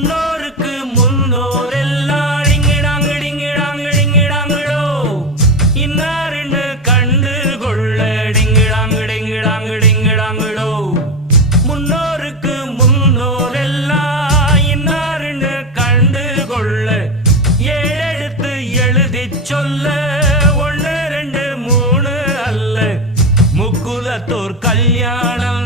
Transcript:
முன்னோருக்கு முன்னோர் எல்லாம் டிங்கிடாங்கு டிங்கிடாங்கு டிங்கிடாங்குடோ. இன்னாருன்னு கண்டு கொள்ள டிங்கிடாங்கு டிங்கிடாங்கு டிங்கிடாங்குடோ. முன்னோருக்கு முன்னோர் எல்லாம் இன்னாருன்னு கண்டு கொள்ள ஏழெடுத்து எழுதி சொல்ல ஒன்று ரெண்டு மூணு அல்ல. முக்குலத்தோர் கல்யாணம்